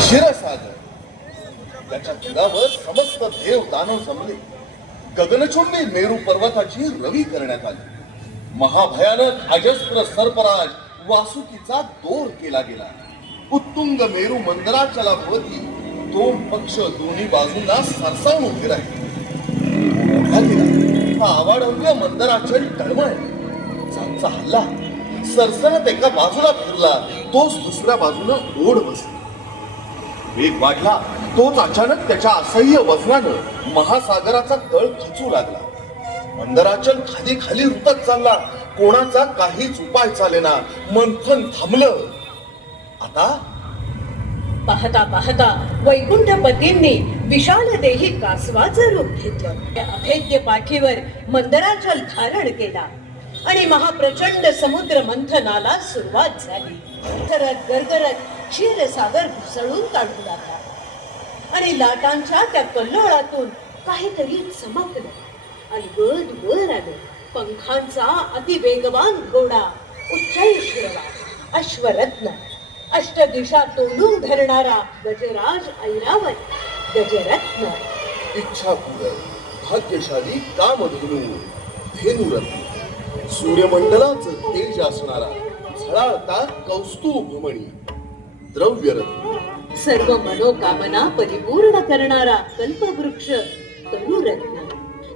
क्षीरसागर त्याच्या तीरावर समस्त देव दानव जमले. गगनचुंबी मेरू पर्वताची रवी करण्यात आली. महाभयानक अजस्त्र सर्पराज वासुकीचा दोर केला गेला. उत्तुंग मेरू मंदराचलाभोवती दोन पक्ष दोन्ही बाजूंना सरसावून उभे राहिले. हा आवाढव्य मंदराचल टळमळ. चांचा हल्ला सरसरत एका बाजूला फिरला, तोच दुसऱ्या बाजूनं ओढ बसला. वेग वाढला, तोच अचानक त्याच्या असह्य वजनानं महासागराचा तळ खचू लागला. मंदराचल खाली खाली रुतत चालला. कोणाचा काहीच उपाय चालेना. मंथन थांबलं. आता पाहता पाहता वैकुंठपतींनी विशाल देही कासवाचं रूप घेतलं. त्या अभेद्य पाठीवर मंदराचल धारण केला आणि महाप्रचंड समुद्र मंथनाला सुरुवात झाली. गरगरत गरगरत क्षीरसागर घुसळून काढू लागला आणि लाटांच्या त्या कल्लोळातून काहीतरी चमकलं आणि गड वर आलं. पंखांचा अतिवेगवान घोडा, उच्चल शिरवा, अश्वरत्न, अष्टदिशा तोडून धरणारा गजराज ऐरावत, गजरत्न, इच्छापूर्ण, भाग्यशाली, कामधेनू, धेनुरत्न, सूर्यमंडलाचं तेज असणारा झळाळता कौस्तुभमणी, द्रव्यरत्न, सर्व मनोकामना परिपूर्ण करणारा कल्पवृक्ष, तरुरत्न,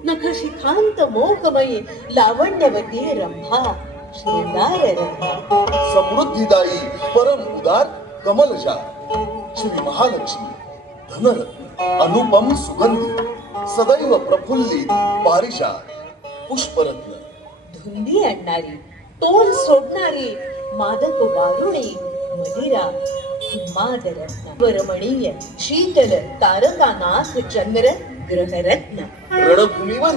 नखशिखांत मोहमयी लावण्यवती रंभा, शृंगार रत्न, समृद्धिदायी परम उदार कमलजा, श्री महालक्ष्मी, धनरत्न, अनुपम सुगंधी, सदैव प्रफुल्लित पारिजात, पुष्परत्न, धुंदी आणणारी, तोल सोडणारी, मादक वारुणी, मदिरा, मादरत्न, वरमणीय, शीतल, तारकानाथ, चंद्र, ग्रहरत्न, रणभूमीवर